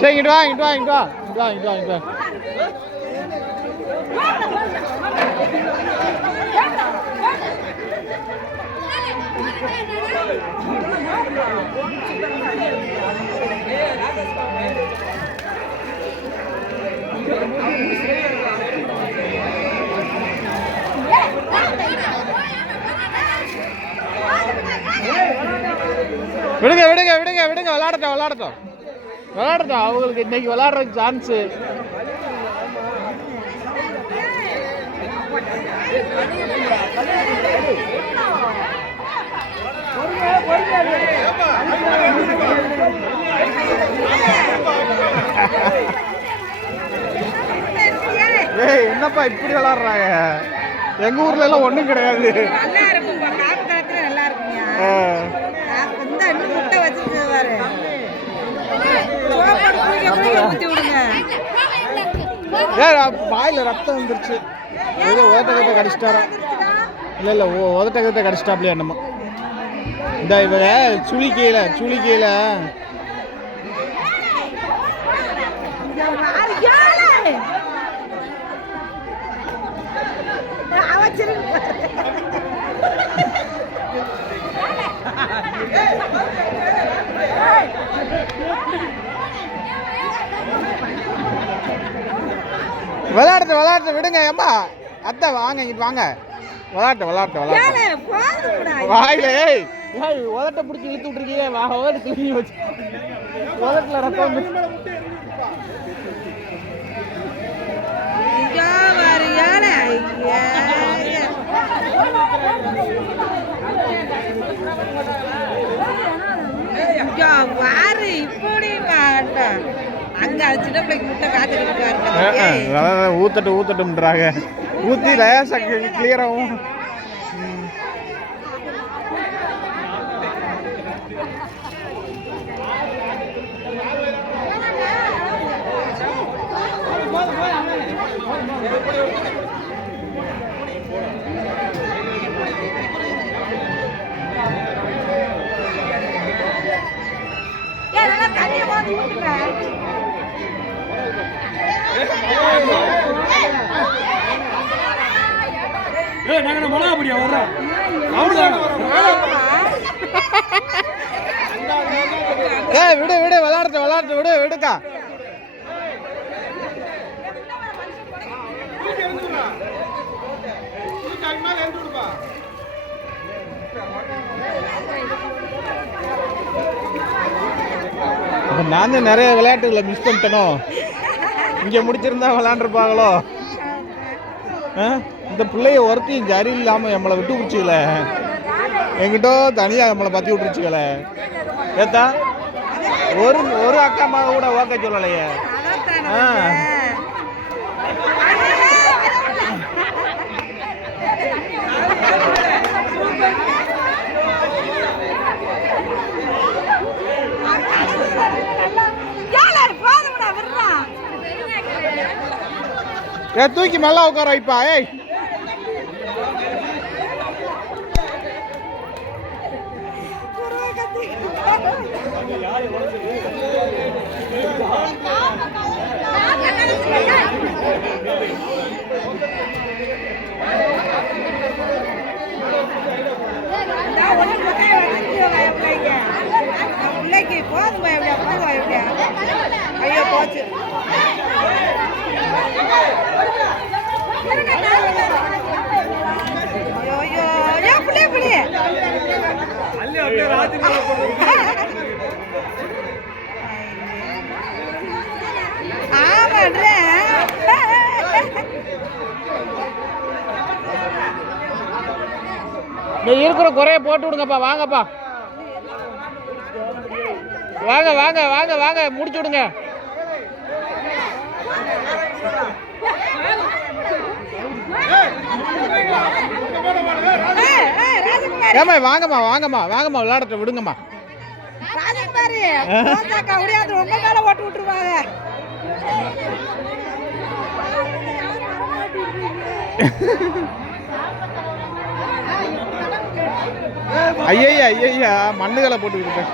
சரி இங்கிட்டு வா இங்கிட்டு வா இங்கிட்டு வா இங்கிட்டு வா இங்கிட்டு வா இங்கிட்டு வா. விடுங்க விடுங்க விடுங்க விடுங்க விளையாடட்டும் விளையாடட்டும் விளையாடட்டும் அவங்களுக்கு இன்னைக்கு விளையாடுறதுக்கு சான்ஸு. ஏய் என்னப்பா இப்படி விளையாடுறாங்க? எங்க ஊர்ல எல்லாம் ஒண்ணும் கிடையாது. நல்லா இருக்கும் காப்பிடத்துல நல்லா இருக்குங்க. இந்த இன்னும் முட்டை வச்சிருக்காரு. சோப்பாடு குடிக்க ஊத்தி விடுங்க. ஏய் வாயில ரத்தம் வந்துருச்சு. ஏதோ ஓட்டகத்தை கடிச்சிட்டாரா? இல்ல இல்ல ஓட்டகத்தை கடிச்சிட்டாப்லையா என்னமோ. இந்த இவங்க சுளிக்கையில விளையாட்டு விடுங்க ஏம்மா அத்தை வாங்க இங்கிட்டு வாங்க விளையாட்டு வாயில ஏய் உதட்ட பிடிச்சி இழுத்து விட்டுருக்கீங்க உதட்டு கிளம்பி வச்சு உதட்டுல ரத்தம் வாரு இப்படி அங்க சின்ன பிள்ளைக்கு முட்டை ஊத்தட்டும்ன்றாங்க. ஊத்தி லேசா கிளியராகும். விடு விடு விளையாட்டு விடு விடுக்கா. நான் தான் நிறைய விளையாட்டுகளை மிஸ் பண்ணிட்டேனோ. இங்க முடிச்சிருந்தா விளையாண்டுருப்பாங்களோ. இந்த பிள்ளைய ஒருத்தையும் ஜரி இல்லாம நம்மளை விட்டு பிடிச்சிக்கல. எங்கிட்டோ தனியா நம்மளை பத்தி விட்டுருச்சுக்கல. ஏத்தா ஒரு அக்கா அம்மா கூட ஓக்க சொல்லலையே. தூக்கி நல்லா உட்கார வைப்பா. ஏய் ஐயோ போச்சு. இருக்கிற குறைய போட்டு விடுங்கப்பா. வாங்கப்பா வாங்க வாங்க வாங்க வாங்க முடிச்சு விடுங்க. ஏமா வாங்கம்மா வாங்கம்மா வாங்கம்மா விளையாடட்ட விடுங்கம்மா. ராஜகுமாரி ரோஜாக்கா முடியாது உங்க மேல ஓட்டு விட்டுருவாங்க. ஐயா ஐயா மண்ணுகளை போட்டு விட்டுட்டேன்.